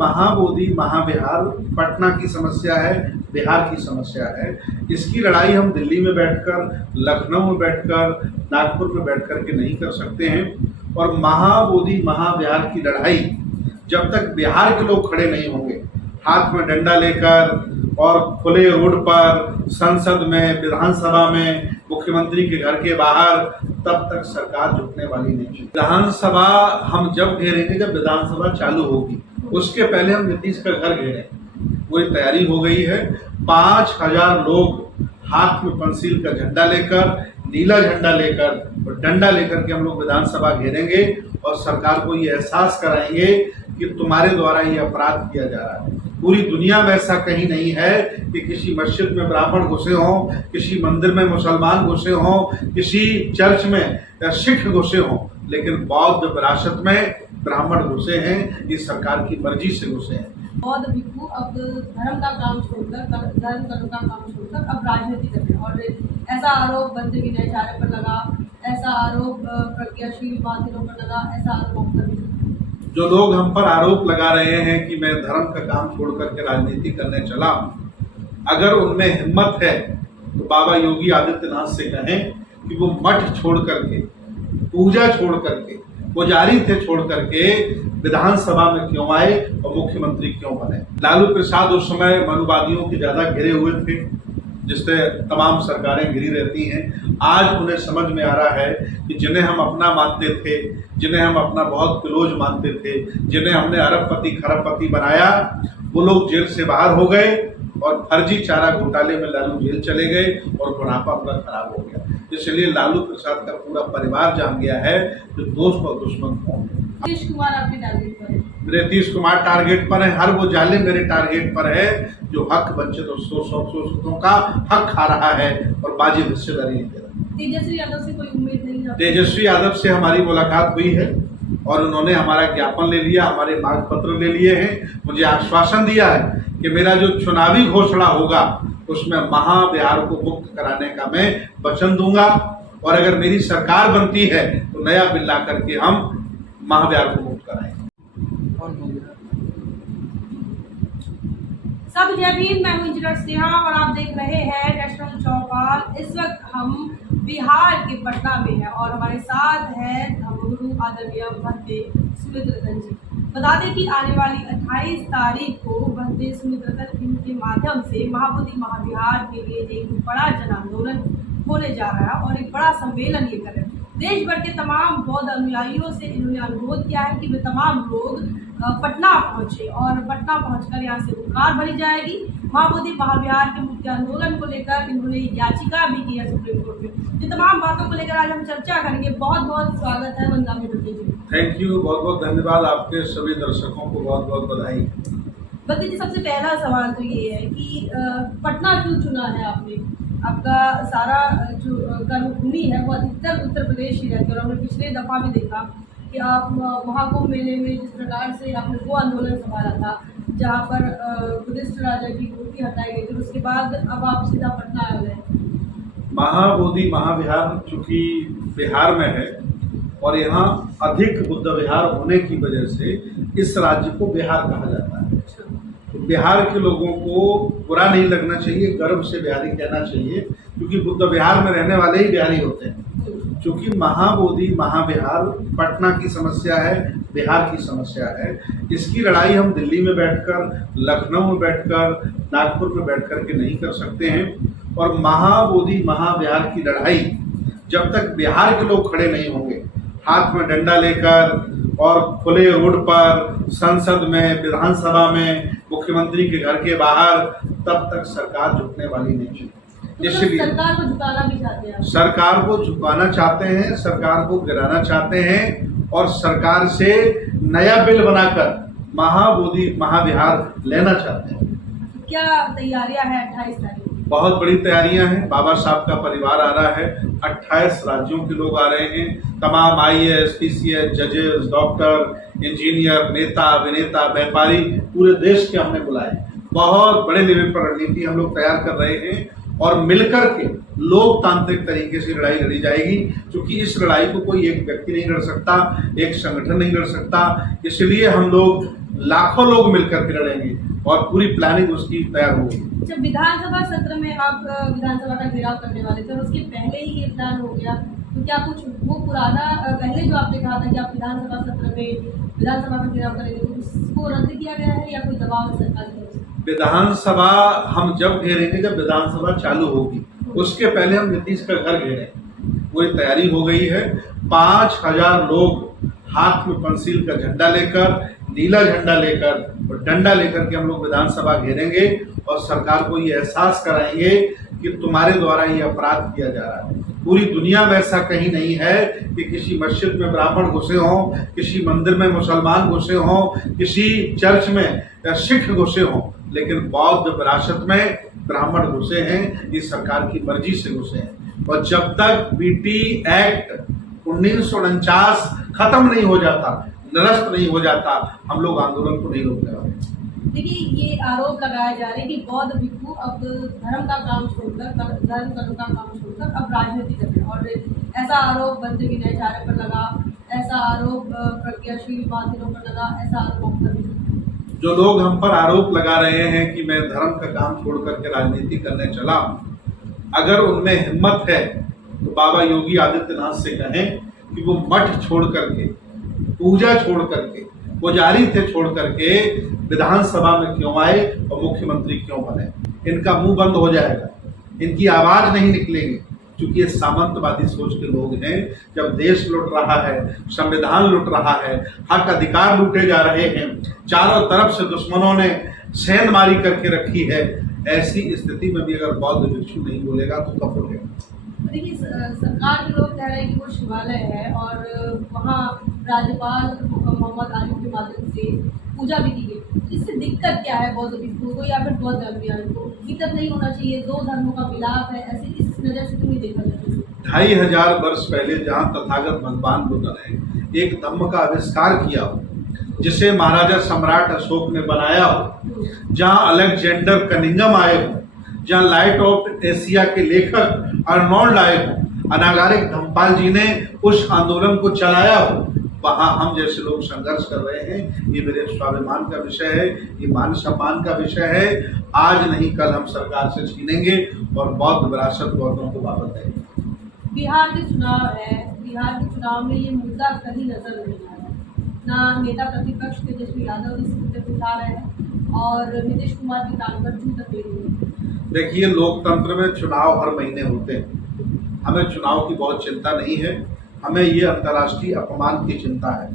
महाबोधि महाविहार पटना की समस्या है, बिहार की समस्या है। इसकी लड़ाई हम दिल्ली में बैठकर, लखनऊ में बैठकर, नागपुर में बैठकर के नहीं कर सकते हैं। और महाबोधि महाविहार की लड़ाई जब तक बिहार के लोग खड़े नहीं होंगे, हाथ में डंडा लेकर और खुले रोड पर, संसद में, विधानसभा में, मुख्यमंत्री के घर के बाहर, तब तक सरकार झुकने वाली नहीं है। विधानसभा हम जब घेरेंगे जब विधानसभा चालू होगी, उसके पहले हम नीतीश का घर घेरेंगे। पूरी तैयारी हो गई है। 5000 लोग हाथ में पंसील का झंडा लेकर, नीला झंडा लेकर और डंडा लेकर के हम लोग विधानसभा घेरेंगे और सरकार को ये एहसास कराएंगे कि तुम्हारे द्वारा ये अपराध किया जा रहा है। पूरी दुनिया में ऐसा कहीं नहीं है कि किसी मस्जिद में ब्राह्मण घुसे हों, किसी मंदिर में मुसलमान घुसे हों, किसी चर्च में सिख घुसे हों, लेकिन बौद्ध विरासत में ब्राह्मण घुसे हैं। ये सरकार की मर्जी से घुसे हैं। बौद्ध भिक्षु अब धर्म का काम छोड़कर, धर्म कर्म का काम छोड़कर अब राजनीति कर रहे हैं। और ऐसा आरोप बंदे की नैचार्य पर लगा, ऐसा आरोप प्रज्ञाशील बातिलों पर लगा, ऐसा आरोप हम कर। जो लोग हम पर आरोप लगा रहे हैं कि मैं धर्म का काम छोड़ करके राजनीति करने चला हूं, अगर उनमें हिम्मत है तो बाबा योगी आदित्यनाथ से कहें कि वो मठ छोड़ करके, पूजा छोड़ करके, पुजारी थे छोड़ करके विधानसभा में क्यों आए और मुख्यमंत्री क्यों बने। लालू प्रसाद उस समय मनुवादियों के ज्यादा घिरे हुए थे, जिससे तमाम सरकारें घिरी रहती हैं। आज उन्हें समझ में आ रहा है कि जिन्हें हम अपना मानते थे, जिन्हें हम अपना बहुत क्लोज मानते थे, जिन्हें हमने अरबपति खरबपति बनाया, वो लोग जेल से बाहर हो गए और फर्जी चारा घोटाले में लालू जेल चले गए और बुढ़ापा पूरा खराब हो गया। इसलिए लालू प्रसाद का पूरा परिवार जान गया है कि दोस्त और दुश्मन कौन है। नीतीश कुमार आपके टारगेट पर है? मेरे नीतीश कुमार टारगेट पर है। हर वो जालिम मेरे टारगेट पर है जो हक वंचित और शोषितों का हक खा रहा है और बाजी हिस्सेदारी नहीं दे रहा। तेजस्वी यादव से कोई उम्मीद नहीं है? तेजस्वी यादव से हमारी मुलाकात हुई है और उन्होंने हमारा ज्ञापन ले लिया, हमारे मांग पत्र ले लिए हैं। मुझे आश्वासन दिया है कि मेरा जो चुनावी घोषणा होगा उसमें महाविहार को मुक्त कराने का मैं वचन दूंगा और अगर मेरी सरकार बनती है तो नया बिल ला करके हम महाविहार को मुक्त कराएंगे। सब जय भीम, मैं हूं इंजीनियर स्नेहा और आप देख रहे हैं नेशनल चौपाल। इस वक्त हम बिहार के पटना में हैं और हमारे साथ है धर्मगुरु आदरणीय भंते सुमित्रतन जी। बता दें कि आने वाली 28 तारीख को भंते सुमित्रतन इनके माध्यम से महाबोधि महाविहार के लिए एक बड़ा जन आंदोलन होने जा रहा है और एक बड़ा सम्मेलन ये कर रहे हैं। देश भर के तमाम बौद्ध अनुयायियों से इन्होंने अनुरोध किया है कि वे तमाम लोग पटना पहुंचे और पटना पहुंचकर यहाँ से हुंकार भरी जाएगी। महाबोधि महाविहार के मुक्ति आंदोलन को लेकर इन्होंने याचिका भी की है सुप्रीम कोर्ट में। ये तमाम बातों को लेकर आज हम चर्चा करेंगे। बहुत बहुत स्वागत है वंदामी भंते जी। थैंक यू, बहुत बहुत धन्यवाद। आपके सभी दर्शकों को बहुत बहुत बधाई। भंते जी, सबसे पहला सवाल तो ये है कि पटना क्यों चुना है आपने? आपका सारा जो कर्मभूमि है वो अधिकतर उत्तर प्रदेश ही रहती है और हमने पिछले दफ़ा भी देखा कि आप महाकुंभ मेले में जिस प्रकार से आपने वो आंदोलन संभाला था जहाँ पर बुद्धिस्ट राजा की मूर्ति हटाई गई थी, उसके बाद अब आप सीधा पटना आ गए। महाबोधि महाविहार चूंकि बिहार में है और यहाँ अधिक बुद्ध विहार होने की वजह से इस राज्य को बिहार कहा जाता है। तो बिहार के लोगों को बुरा नहीं लगना चाहिए, गर्व से बिहारी कहना चाहिए, क्योंकि बुद्ध विहार में रहने वाले ही बिहारी होते हैं। क्योंकि महाबोधि महाविहार पटना की समस्या है, बिहार की समस्या है। इसकी लड़ाई हम दिल्ली में बैठकर, लखनऊ में बैठकर, नागपुर में बैठकर के नहीं कर सकते हैं। और महाबोधि महाविहार की लड़ाई जब तक बिहार के लोग खड़े नहीं होंगे, हाथ में डंडा लेकर और खुले रोड पर, संसद में, विधानसभा में, मुख्यमंत्री के घर के बाहर, तब तक सरकार झुकने वाली नहीं है। इसलिए सरकार को झुकाना भी चाहते हैं? सरकार को झुकाना चाहते हैं, सरकार को गिराना चाहते हैं और सरकार से नया बिल बनाकर महाबोधि महाविहार लेना चाहते हैं। क्या तैयारियां हैं 28 तारीख? बहुत बड़ी तैयारियां हैं। बाबा साहब का परिवार आ रहा है, 28 राज्यों के लोग आ रहे हैं। तमाम IAS, PCS, जजेस, डॉक्टर, इंजीनियर, नेता, अभिनेता, व्यापारी, पूरे देश के हमने बुलाए। बहुत बड़े लेवल पर रणनीति हम लोग तैयार कर रहे हैं और मिलकर के लोकतांत्रिक तरीके से लड़ाई लड़ी जाएगी, क्योंकि इस लड़ाई को कोई एक व्यक्ति नहीं लड़ सकता, एक संगठन नहीं लड़ सकता। इसलिए हम लोग लाखों लोग मिलकर के लड़ेंगे और पूरी प्लानिंग उसकी तैयार होगी। जब विधानसभा सत्र में आप विधानसभा का घेराव करने वाले थे और उसके पहले ही ये प्लान हो गया, तो क्या कुछ वो पुराना पहले जो आपने कहा था कि आप विधानसभा सत्र में विधानसभा का घेराव करेंगे, तो उसको रद्द किया गया है या कोई दबाव है सरकार की तरफ से? विधानसभा हम जब घेरेंगे जब विधानसभा चालू होगी, उसके पहले हम नीतीश का घर घेरेंगे। पूरी तैयारी हो गई है। 5000 लोग हाथ में पंसील का झंडा लेकर, नीला झंडा लेकर और डंडा लेकर के हम लोग विधानसभा घेरेंगे और सरकार को ये एहसास कराएंगे कि तुम्हारे द्वारा ये अपराध किया जा रहा है। पूरी दुनिया में ऐसा कहीं नहीं है कि किसी मस्जिद में ब्राह्मण घुसे हों, किसी मंदिर में मुसलमान घुसे हों, किसी चर्च में सिख घुसे हों, लेकिन बौद्ध विरासत में ब्राह्मण घुसे हैं, ये सरकार की मर्जी से घुसे हैं। और जब तक बीटी एक्ट 1949 खत्म नहीं हो जाता, निरस्त नहीं हो जाता, हम लोग आंदोलन को नहीं रोकने वाले। देखिए, ये आरोप लगाया जा रहा है कि बौद्ध भिक्षु अब धर्म का काम छोड़कर धर्म कर्म का काम छोड़कर अब राजनीति कर रहे हैं, और ऐसा आरोप बंदे विनयाचार्य पर लगा, ऐसा आरोप प्रज्ञाशील बातिलों पर लगा, ऐसा आरोप आप कर रहे हैं। जो लोग हम पर आरोप लगा रहे हैं कि मैं धर्म का काम छोड़ करके राजनीति करने चला, अगर उनमें हिम्मत है तो बाबा योगी आदित्यनाथ से कहें कि वो मठ छोड़ करके, पूजा छोड़ करके, पुजारी थे छोड़ करके विधानसभा में क्यों आए और मुख्यमंत्री क्यों बने। इनका मुंह बंद हो जाएगा, इनकी आवाज नहीं निकलेगी, क्योंकि ये सामंतवादी सोच के लोग हैं। जब देश लुट रहा है, संविधान लुट रहा है, हक अधिकार लूटे जा रहे हैं, चारों तरफ से दुश्मनों ने सेंधमारी करके रखी है, ऐसी स्थिति में भी अगर बौद्ध भिक्षु नहीं बोलेगा तो कब बोलेगा। देखिए, सरकार के लोग कह रहे हैं कि वो शिवालय है और वहाँ राज्यपाल मोहम्मद आरिफ के माध्यम से पूजा भी की गई। इससे दिक्कत क्या है बौद्ध भिक्षुओं को या फिर बौद्ध धर्मियों को? दिक्कत नहीं होना चाहिए, दो धर्मों का मिलाप है, ऐसे इस नज़र से क्यों नहीं देखा जाता? 2500 वर्ष पहले जहाँ तथागत भगवान बुद्ध ने एक धम्म का आविष्कार किया हो, जिसे महाराजा सम्राट अशोक ने बनाया हो, जहाँ अलेक्जेंडर कनिंगम आए हो, जहाँ लाइट ऑफ एशिया के लेखक अर्नोल्ड आए हो, अनागारिक धम्मपाल जी ने उस आंदोलन को चलाया हो, वहाँ हम जैसे लोग संघर्ष कर रहे हैं। ये मेरे स्वाभिमान का विषय है, ये मान सम्मान का विषय है। आज नहीं कल हम सरकार से छीनेंगे और बौद्ध विरासत बौद्धों को वापस देंगे। बिहार के चुनाव है, बिहार के चुनाव में ये मुद्दा कहीं नजर नहीं आ रहा है। ना नेता प्रतिपक्ष तेजस्वी यादव इस मुद्दे को उठा रहे हैं और नीतीश कुमार की टांग पर जूं तक ले रही है। देखिए, लोकतंत्र में चुनाव हर महीने होते हैं। हमें चुनाव की बहुत चिंता नहीं है, हमें ये अंतर्राष्ट्रीय अपमान की चिंता है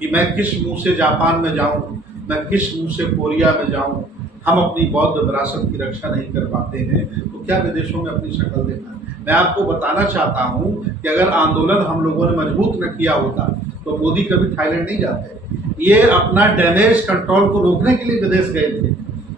कि मैं किस मुंह से जापान में जाऊं, मैं किस मुंह से कोरिया में जाऊं। हम अपनी बौद्ध विरासत की रक्षा नहीं कर पाते हैं तो क्या विदेशों में अपनी शक्ल देखना। मैं आपको बताना चाहता हूं कि अगर आंदोलन हम लोगों ने मजबूत न किया होता तो मोदी कभी थाईलैंड नहीं जाते। ये अपना डैमेज कंट्रोल को रोकने के लिए विदेश गए थे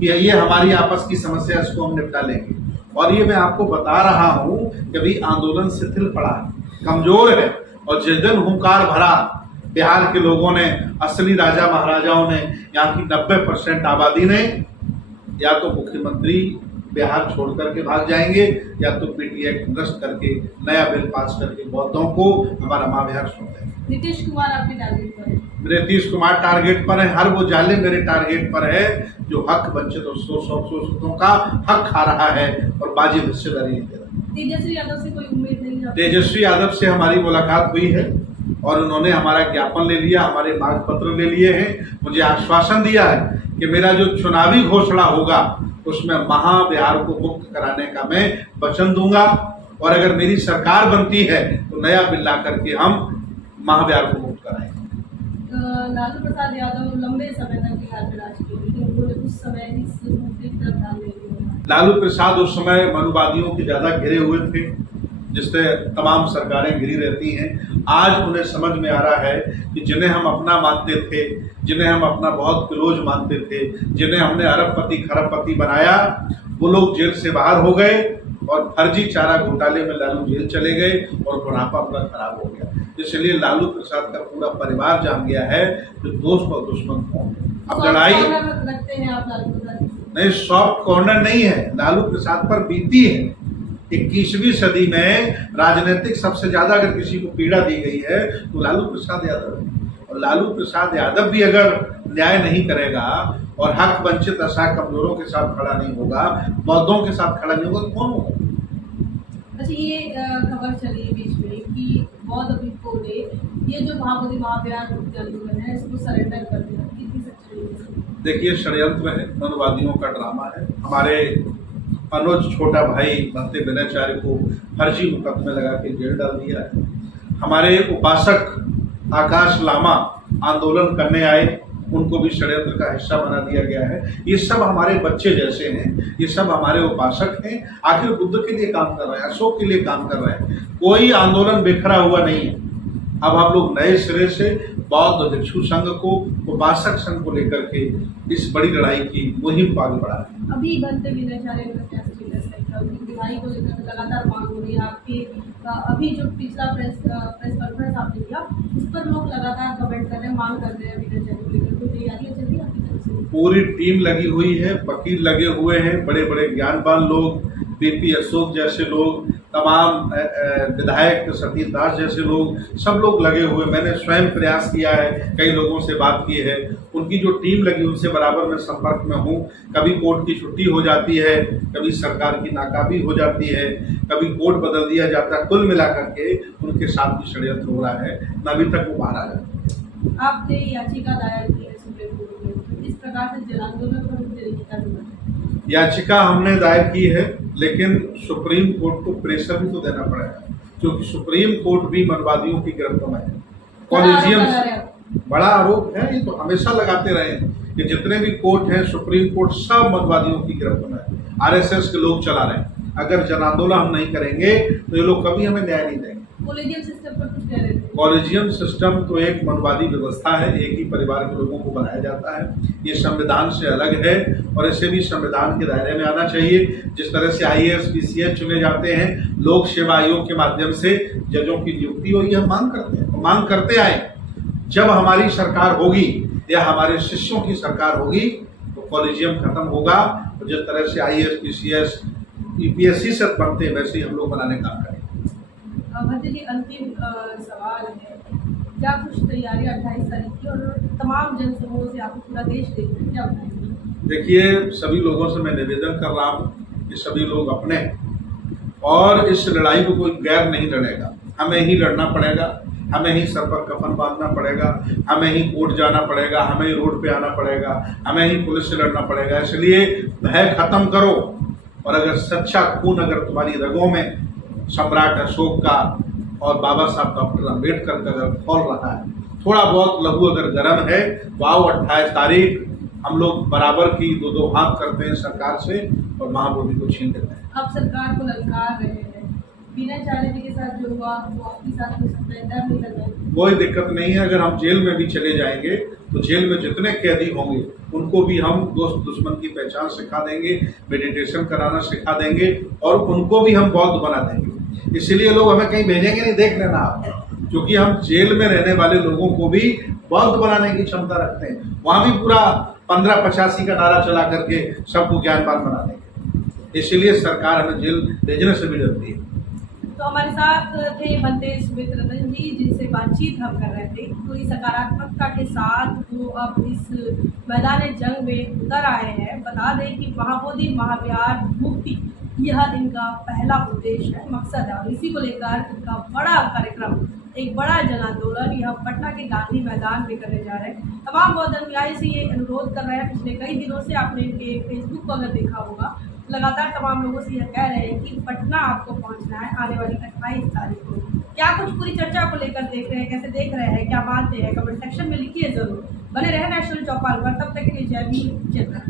कि ये हमारी आपस की समस्या, इसको हम निपटा लेंगे। और ये मैं आपको बता रहा हूँ कि अभी आंदोलन शिथिल पड़ा है, कमजोर है, और जिस दिन हुंकार भरा बिहार के लोगों ने, असली राजा महाराजाओं ने, यहाँ की 90% आबादी ने, या तो मुख्यमंत्री बिहार छोड़ करके भाग जाएंगे या तो बीटी एक्ट निरस्त करके नया बिल पास करके बौद्धों को हमारा माँ बिहार छोड़ देंगे। नीतीश कुमार आपके टारगेट पर है? मेरे नीतीश कुमार टारगेट पर है। हर वो जालिम मेरे टारगेट पर है जो हक वंचित और शोषितों का हक खा रहा है और बाजी हिस्सेदारी नहीं दे रहा। तेजस्वी यादव से कोई उम्मीद नहीं है? तेजस्वी यादव से हमारी मुलाकात हुई है और उन्होंने हमारा ज्ञापन ले लिया, हमारे मांग पत्र ले लिए हैं। मुझे आश्वासन दिया है कि मेरा जो चुनावी घोषणा होगा उसमें महाबिहार को मुक्त कराने का मैं वचन दूंगा, और अगर मेरी सरकार बनती है तो नया बिल ला करके हम महाबिहार को मुक्त कराएंगे। लालू प्रसाद यादव लंबे समय तक बिहार में राज किए, लेकिन उन्होंने उस समय इस मुद्दे की तरफ ध्यान नहीं दिया। लालू प्रसाद उस समय मनुवादियों के ज्यादा घिरे हुए थे, जिससे तमाम सरकारें घिरी रहती हैं। आज उन्हें समझ में आ रहा है कि जिन्हें हम अपना मानते थे, जिन्हें हम अपना बहुत क्लोज मानते थे, जिन्हें हमने अरबपति खरबपति बनाया, वो लोग जेल से बाहर हो गए और फर्जी चारा घोटाले में लालू जेल चले गए और बुढ़ापा पूरा खराब हो गया। इसलिए लालू प्रसाद का पूरा परिवार जान गया है कि दोस्त और दुश्मन कौन है। अब लड़ाई रखते हैं आप लालू प्रसाद? नहीं, सॉफ्ट कॉर्नर नहीं है, लालू प्रसाद पर बीती है। 21वीं सदी में राजनीतिक सबसे ज्यादा अगर किसी को पीड़ा दी गई है तो लालू प्रसाद यादव है। और लालू प्रसाद यादव भी अगर न्याय नहीं करेगा और हक वंचित असहाय कमजोरों के साथ खड़ा नहीं होगा, बौद्धों के साथ खड़ा नहीं होगा, तो कौन होगा? अच्छा, ये खबर चली बीच में कि बौद्ध भिक्षुओं ने ये जो महाबोधि महाविहार आंदोलन है इसको सरेंडर कर दिया, कितनी सच्चाई है? देखिए, षड्यंत्र है, मनवादियों का ड्रामा है। हमारे अनुज छोटा भाई भक्ति विनयचार्य को फर्जी मुकदमे लगा के जेल डाल दिया है। हमारे उपासक आकाश लामा आंदोलन करने आए, उनको भी षड्यंत्र का हिस्सा बना दिया गया है। ये सब हमारे बच्चे जैसे हैं, ये सब हमारे उपासक हैं। आखिर बुद्ध के लिए काम कर रहे हैं, अशोक के लिए काम कर रहे हैं। कोई आंदोलन बिखरा हुआ नहीं है। अब हम लोग नए सिरे से बौद्ध भिक्षु संघ को, उपासक संघ को लेकर के इस बड़ी लड़ाई की मुहिम को आगे बढ़ा रहे हैं। अभी बनते विनयचार्य का क्या स्टेटस है? क्या उनकी रिहाई को लेकर लगातार मांग हो रही है? आपके अभी जो पिछला प्रेस कॉन्फ्रेंस आपने किया उस पर लोग लगातार कमेंट कर रहे हैं, मांग कर रहे हैं विनयचार्य को लेकर, तो तैयारियां चल रही है आपकी तरफ से? पूरी टीम लगी हुई है, वकील लगे हुए हैं, बड़े बड़े ज्ञानवान लोग, पीपी अशोक जैसे लोग, तमाम विधायक सतीश दास जैसे लोग, सब लोग लगे हुए। मैंने स्वयं प्रयास किया है, कई लोगों से बात की है, उनकी जो टीम लगी उनसे बराबर मैं संपर्क में हूँ। कभी कोर्ट की छुट्टी हो जाती है, कभी सरकार की नाकाबी हो जाती है, कभी कोर्ट बदल दिया जाता है। कुल मिलाकर के उनके साथ भी षड्यंत्र हो रहा है, न अभी तक वो बाहर आ जाए। आपने याचिका दायर की है सुप्रीम कोर्ट में, इस प्रकार से जन आंदोलन पर रुक देने की क्या जरूरत है? याचिका हमने दायर की है, लेकिन सुप्रीम कोर्ट को प्रेशर भी तो देना पड़ेगा, क्योंकि सुप्रीम कोर्ट भी मनवादियों की गिरफ्त में है। कॉलेजियम बड़ा आरोप है, ये तो हमेशा लगाते रहे हैं कि जितने भी कोर्ट हैं, सुप्रीम कोर्ट सब मनवादियों की गिरफ्त में है। आरएसएस के लोग चला रहे हैं। अगर जन आंदोलन हम नहीं करेंगे तो ये लोग कभी हमें न्याय नहीं देंगे। कॉलेजियम सिस्टम पर कुछ कह रहे थे? कॉलेजियम सिस्टम तो एक मनवादी व्यवस्था है, एक ही परिवार के लोगों को बनाया जाता है। ये संविधान से अलग है और इसे भी संविधान के दायरे में आना चाहिए। जिस तरह से आईएएस पीसीएस चुने जाते हैं लोक सेवा आयोग के माध्यम से, जजों की नियुक्ति हो, ये हम मांग करते हैं, मांग करते आए। जब हमारी सरकार होगी या हमारे शिष्यों की सरकार होगी तो कॉलेजियम खत्म होगा। और जिस तरह से आईएएस पीसीएस यूपीएससी से बनते हैं वैसे ही हम लोग बनाने का काम करेंगे। भट्टी जी, अंतिम सवाल है, क्या कुछ तैयारी 28 तारीख की और तमाम जनसमूहों से आपको पूरा देश देख रहे हैं, क्या बताएंगे? देखिए, सभी लोगों से मैं निवेदन कर रहा हूँ कि सभी लोग अपने हैं और इस लड़ाई को कोई गैर नहीं लड़ेगा। हमें ही लड़ना पड़ेगा, हमें ही सर पर कफन बांधना पड़ेगा, हमें ही कोर्ट जाना पड़ेगा, हमें ही रोड पे आना पड़ेगा, हमें ही पुलिस से लड़ना पड़ेगा। इसलिए भय खत्म करो और अगर सच्चा खून अगर तुम्हारी रगों में सम्राट अशोक का और बाबा साहब डॉक्टर अम्बेडकर का अगर खोल रहा है, थोड़ा बहुत लहू अगर गर्म है तो आओ 28 तारीख हम लोग बराबर की दो हाथ करते हैं सरकार से और महाबोधि को छीन लेते हैं। आप सरकार को ललकार रहे हैं, विनयचार्य जी के साथ जो हुआ वो आपके साथ हो सकता है, डर नहीं लग रहा है? कोई दिक्कत नहीं है। अगर हम जेल में भी चले जाएंगे तो जेल में जितने कैदी होंगे उनको भी हम दोस्त दुश्मन की पहचान सिखा देंगे, मेडिटेशन कराना सिखा देंगे और उनको भी हम बौद्ध बना देंगे। इसलिए लोग हमें कहीं भेजेंगे नहीं, देख लेना आप, क्योंकि हम जेल में रहने वाले लोगों को भी बौद्ध बनाने की क्षमता रखते हैं। वहाँ भी पूरा 1585 का नारा चला करके सबको ज्ञानवान बना देंगे। इसलिए सरकार हमें जेल भेजने से भी डरती है। तो हमारे साथ थे बनते सुमित्र रतन जी, जिनसे बातचीत हम कर रहे थे। पूरी सकारात्मकता के साथ वो अब इस मैदान जंग में उतर आए हैं। बता दें कि महाबोधि महाविहार मुक्ति यह इनका पहला उद्देश्य है, मकसद है, और इसी को लेकर इनका बड़ा कार्यक्रम, एक बड़ा जन आंदोलन यह पटना के गांधी मैदान में करने जा रहे हैं। तमाम बौद्ध अनुयायी से ये अनुरोध कर रहे हैं। पिछले कई दिनों से आपने इनके फेसबुक को अगर देखा होगा, लगातार तमाम लोगों से यह कह रहे हैं कि पटना आपको पहुंचना है आने वाली 28 तारीख को। क्या कुछ पूरी चर्चा को लेकर देख रहे हैं, कैसे देख रहे हैं, क्या मानते हैं, कमेंट सेक्शन में लिखिए जरूर। बने रहे नेशनल चौपाल पर, तब तक के लिए जय भीम, जय भारत।